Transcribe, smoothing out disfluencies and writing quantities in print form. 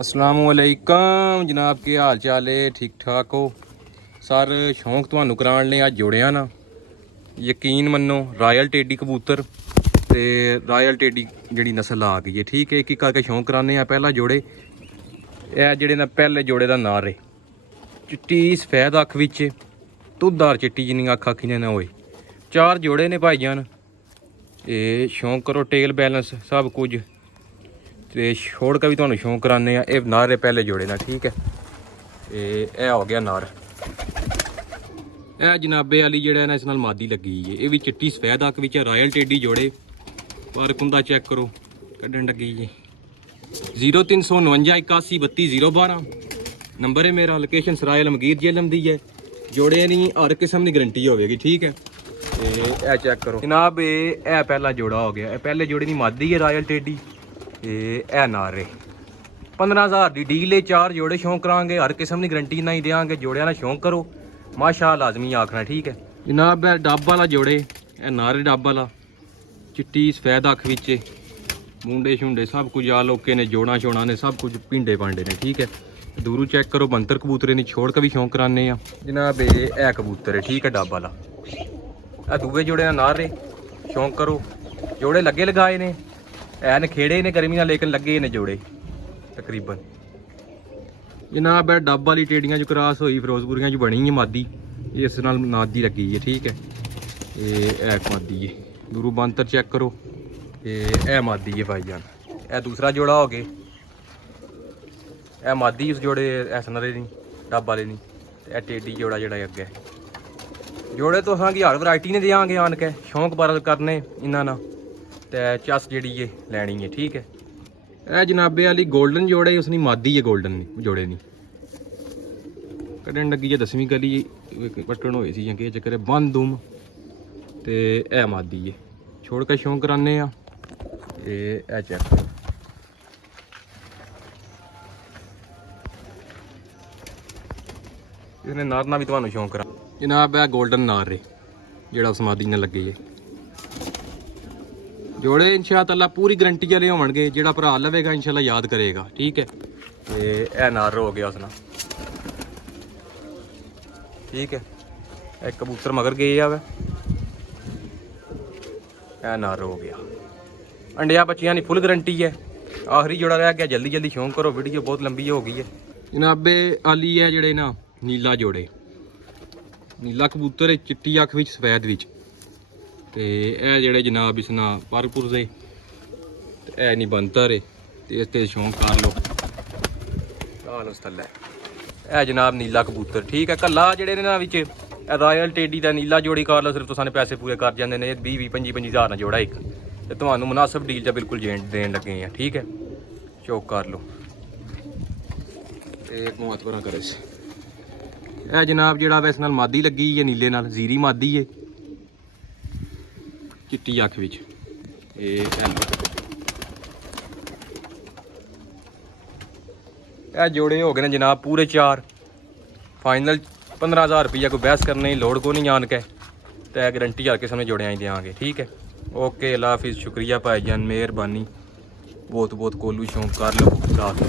ਅਸਲਾਮੁਅਲੈਕਮ ਜਨਾਬ, ਕੀ ਹਾਲ ਚਾਲ ਹੈ? ਠੀਕ ਠਾਕ ਹੋ ਸਰ? ਸ਼ੌਂਕ ਤੁਹਾਨੂੰ ਕਰਾਉਣ ਲਈ ਅੱਜ ਜੋੜਿਆ ਨਾ, ਯਕੀਨ ਮੰਨੋ ਰਾਇਲ ਟੇਡੀ ਕਬੂਤਰ ਤੇ ਰਾਇਲ ਟੇਡੀ ਜਿਹੜੀ ਨਸਲ ਆ ਗਈ ਹੈ, ਠੀਕ ਹੈ। ਇੱਕ ਇੱਕ ਕਰਕੇ ਸ਼ੌਂਕ ਕਰਾਉਂਦੇ ਆ। ਪਹਿਲਾ ਜੋੜੇ ਇਹ ਜਿਹੜੇ ਨਾ, ਪਹਿਲੇ ਜੋੜੇ ਦਾ ਨਾਂ ਰੇ ਚਿੱਟੀ ਸਫੈਦ ਅੱਖ ਵਿੱਚ ਤੁੱਦਾਰ ਚਿੱਟੀ ਜਿੰਨੀ ਅੱਖ ਆਖੀ ਨਾ ਹੋਏ। ਚਾਰ ਜੋੜੇ ਨੇ ਭਾਈਜਾਨ, ਇਹ ਸ਼ੌਂਕ ਕਰੋ, ਟੇਲ ਬੈਲੈਂਸ ਸਭ ਕੁਝ ਤੇ ਛੋੜ ਕੇ ਵੀ ਤੁਹਾਨੂੰ ਸ਼ੌਂਕ ਕਰਾਉਂਦੇ ਆ। ਇਹ ਨਾਰ ਪਹਿਲੇ ਜੋੜੇ ਨਾਲ, ਠੀਕ ਹੈ। ਇਹ ਹੋ ਗਿਆ ਨਾਰ। ਇਹ ਜਨਾਬੇ ਵਾਲੀ ਜਿਹੜਾ ਨਾ, ਇਸ ਨਾਲ ਮਾਦੀ ਲੱਗੀ ਹੈ। ਇਹ ਵੀ ਚਿੱਟੀ ਸਫੈਦ ਅੱਖ ਵਿੱਚ ਰਾਇਲ ਟੇਡੀ ਜੋੜੇ। ਪਰ ਕੁੰਦਾ ਚੈੱਕ ਕਰੋ, ਕੱਢਣ ਲੱਗੀ ਜੀ। 0349 81 32 012 ਨੰਬਰ ਹੈ ਮੇਰਾ। ਲੋਕੇਸ਼ਨ ਸਰਾਏ ਅਲਮਗੀਰ ਜੇਲਮ ਦੀ ਹੈ। ਜੋੜੇ ਨਹੀਂ ਹਰ ਕਿਸਮ ਦੀ ਗਰੰਟੀ ਹੋਵੇਗੀ, ਠੀਕ ਹੈ। ਤੇ ਇਹ ਚੈੱਕ ਕਰੋ ਜਨਾਬ, ਇਹ ਪਹਿਲਾ ਜੋੜਾ ਹੋ ਗਿਆ। ਇਹ ਪਹਿਲੇ ਜੋੜੇ ਦੀ ਮਾਦੀ ਹੈ ਰਾਇਲ ਟੇਡੀ। ਇਹ ਨਾਰ ਏ 15,000 ਦੀ ਡੀਲ ਹੈ। ਚਾਰ ਜੋੜੇ ਸ਼ੌਂਕ ਕਰਾਂਗੇ, ਹਰ ਕਿਸਮ ਦੀ ਗਰੰਟੀ ਨਾਲ ਹੀ ਦੇਵਾਂਗੇ। ਜੋੜਿਆਂ ਨਾਲ ਸ਼ੌਂਕ ਕਰੋ, ਮਾਸ਼ਾ ਲਾਜ਼ਮੀ ਆਖਣਾ, ਠੀਕ ਹੈ ਜਨਾਬ। ਇਹ ਡੱਬ ਵਾਲਾ ਜੋੜੇ, ਇਹ ਨਾਰ ਡੱਬ ਵਾਲਾ ਚਿੱਟੀ ਸਫੈਦ ਅੱਖ ਵਿੱਚ ਮੁੰਡੇ ਛੁੰਡੇ ਸਭ ਕੁਝ ਆ ਲੋਕੇ ਨੇ, ਜੋੜਾਂ ਛੋੜਾਂ ਨੇ ਸਭ ਕੁਝ ਪਿੰਡੇ ਪਾਂਡੇ ਨੇ, ਠੀਕ ਹੈ। ਦੂਰੋਂ ਚੈੱਕ ਕਰੋ, ਬੰਤਰ ਕਬੂਤਰੇ ਨੇ, ਛੋੜ ਕੇ ਵੀ ਸ਼ੌਂਕ ਕਰਾਉਂਦੇ ਆ ਜਨਾਬ। ਇਹ ਕਬੂਤਰ ਹੈ, ਠੀਕ ਹੈ, ਡੱਬ ਵਾਲਾ। ਇਹ ਦੂਏ ਜੋੜੇ ਦਾ ਨਾਰ ਏ, ਸ਼ੌਂਕ ਕਰੋ। ਜੋੜੇ ਲੱਗੇ ਲਗਾਏ ਨੇ, ਐਨ ਖੇੜੇ ਨੇ ਗਰਮੀ ਨਾਲ, ਲੇਕਿਨ ਲੱਗੇ ਨੇ ਜੋੜੇ ਤਕਰੀਬਨ ਜਨਾਬ। ਇਹ ਡੱਬ ਵਾਲੀ ਟੇਡੀਆਂ 'ਚ ਕਰਾਸ ਹੋਈ, ਫਿਰੋਜ਼ਪੁਰੀਆਂ 'ਚ ਬਣੀ ਹੈ ਮਾਦੀ, ਇਸ ਨਾਲ ਨਾਦੀ ਲੱਗੀ ਹੈ, ਠੀਕ ਹੈ। ਇਹ ਮਾਦੀ ਹੈ, ਦੂਰੋਂ ਬੰਤਰ ਚੈੱਕ ਕਰੋ। ਇਹ ਮਾਦੀ ਹੈ ਭਾਈਜਾਨ। ਇਹ ਦੂਸਰਾ ਜੋੜਾ ਹੋ ਗਿਆ। ਇਹ ਮਾਦੀ ਉਸ ਜੋੜੇ ਇਸ ਨਾਲੇ ਨਹੀਂ, ਡੱਬ ਵਾਲੇ ਨਹੀਂ। ਇਹ ਟੇਡੀ ਜੋੜਾ ਜਿਹੜਾ ਅੱਗੇ ਜੋੜੇ ਤੋਂ ਹਾਂ ਕਿ ਹਰ ਵਰਾਇਟੀ ਨੇ ਦਿਆਂਗੇ ਆਣ ਕੇ, ਸ਼ੌਂਕ ਬਾਰਾ ਕਰਨੇ ਇਹਨਾਂ ਨਾਲ ਤੇ ਚੱਸ ਜਿਹੜੀ ਹੈ ਲੈਣੀ ਹੈ, ਠੀਕ ਹੈ। ਇਹ ਜਨਾਬੇ ਵਾਲੀ ਗੋਲਡਨ ਜੋੜੇ, ਉਸ ਦੀ ਮਾਦੀ ਹੈ, ਗੋਲਡਨ ਜੋੜੇ ਨਹੀਂ ਕੱਢਣ ਲੱਗੀ ਹੈ। 10ਵੀਂ ਗਲੀ ਪੱਟਣ ਹੋਏ ਸੀ ਜਾਂ ਕਿ ਚੱਕਰ ਬੰਦੂਮ ਤੇ ਇਹ ਮਾਦੀ ਹੈ, ਛੋੜ ਕੇ ਸ਼ੌਂਕ ਕਰਾਉਂਦੇ ਆ। ਇਹ ਚੈੱਕ ਕਰੋ, ਇਹਨੇ ਨਾਰ ਨਾਲ ਵੀ ਤੁਹਾਨੂੰ ਸ਼ੌਂਕ ਕਰਾ ਜਨਾਬ। ਇਹ ਗੋਲਡਨ ਨਾਰ ਰੇ ਜਿਹੜਾ ਉਸ ਮਾਦੀ ਨਾਲ ਲੱਗੇ ਜੇ। ਜੋੜੇ ਇਨਸ਼ਾਅੱਲਾ ਪੂਰੀ ਗਰੰਟੀ ਵਾਲੇ ਹੋਣਗੇ, ਜਿਹੜਾ ਭਰਾ ਲਵੇਗਾ ਇਨਸ਼ਾਅੱਲਾ ਯਾਦ ਕਰੇਗਾ, ਠੀਕ ਹੈ। ਤੇ ਇਹ ਨਾਰ ਹੋ ਗਿਆ ਉਸ ਨਾਲ, ਠੀਕ ਹੈ। ਇਹ ਕਬੂਤਰ ਮਗਰ ਗਏ ਆ ਵੇ, ਇਹ ਨਾਰ ਹੋ ਗਿਆ। ਅੰਡਿਆਂ ਬੱਚਿਆਂ ਦੀ ਫੁੱਲ ਗਰੰਟੀ ਹੈ। ਆਖਰੀ ਜੋੜਾ ਰਹਿ ਗਿਆ, ਜਲਦੀ ਜਲਦੀ ਸ਼ੌਂਕ ਕਰੋ, ਵੀਡੀਓ ਬਹੁਤ ਲੰਬੀ ਹੋ ਗਈ ਹੈ ਜਨਾਬੇ। ਆਲੀ ਹੈ ਜਿਹੜੇ ਨਾ ਨੀਲਾ ਜੋੜੇ, ਨੀਲਾ ਕਬੂਤਰ ਚਿੱਟੀ ਅੱਖ ਵਿੱਚ ਸਫੈਦ ਵਿੱਚ। ਤੇ ਇਹ ਜਿਹੜੇ ਜਨਾਬ ਇਸ ਨਾਲ ਪਰਪੁਰ ਦੇ ਤੇ ਇਹ ਨਹੀਂ ਬੰਤਰ ਏ, ਤੇ ਇਸ ਤੇ ਸ਼ੌਂਕ ਕਰ ਲਓ। ਕਾਲ ਉਸ ਥੱਲੇ ਇਹ ਜਨਾਬ ਨੀਲਾ ਕਬੂਤਰ, ਠੀਕ ਹੈ। ਕੱਲਾ ਜਿਹੜੇ ਨੇ ਨਾ ਵਿੱਚ ਰਾਇਲ ਟੇਡੀ ਦਾ ਨੀਲਾ ਜੋੜੀ ਕਰ ਲਓ, ਸਿਰਫ ਤੁਹਾਨੂੰ ਪੈਸੇ ਪੂਰੇ ਕਰ ਜਾਂਦੇ ਨੇ। 20 25 ਹਜ਼ਾਰ ਨਾਲ ਜੋੜਾ ਇੱਕ, ਤੇ ਤੁਹਾਨੂੰ ਮੁਨਾਸਬ ਡੀਲ 'ਚ ਬਿਲਕੁਲ ਦੇਣ ਲੱਗੇ ਆ, ਠੀਕ ਹੈ। ਚੌਕ ਕਰ ਲਓ ਤੇ ਮੌਤ ਕਰਾਂ ਕਰੇ ਸੀ। ਇਹ ਜਨਾਬ ਜਿਹੜਾ ਇਸ ਨਾਲ ਮਾਦੀ ਲੱਗੀ ਹੈ, ਨੀਲੇ ਨਾਲ ਜ਼ੀਰੀ ਮਾਦੀ ਹੈ, ਚਿੱਟੀ ਅੱਖ ਵਿੱਚ। ਇਹ ਜੋੜੇ ਹੋ ਗਏ ਨੇ ਜਨਾਬ ਪੂਰੇ ਚਾਰ। ਫਾਈਨਲ 15,000 ਰੁਪਈਆ, ਕੋਈ ਬਹਿਸ ਕਰਨੇ ਦੀ ਲੋੜ ਕੋ ਨਹੀਂ ਜਾਣ ਕੇ, ਤੇ ਗਰੰਟੀ ਹਰ ਕਿਸੇ ਨੂੰ ਜੋੜਿਆਂ ਹੀ ਦੇਵਾਂਗੇ, ਠੀਕ ਹੈ। ਓਕੇ, ਅੱਲਾ ਹਾਫਿਜ਼, ਸ਼ੁਕਰੀਆ ਭਾਈਜਾਨ, ਮਿਹਰਬਾਨੀ, ਬਹੁਤ ਬਹੁਤ। ਕੋਲੂ ਸ਼ੌਂਕ ਕਰ ਲਓ।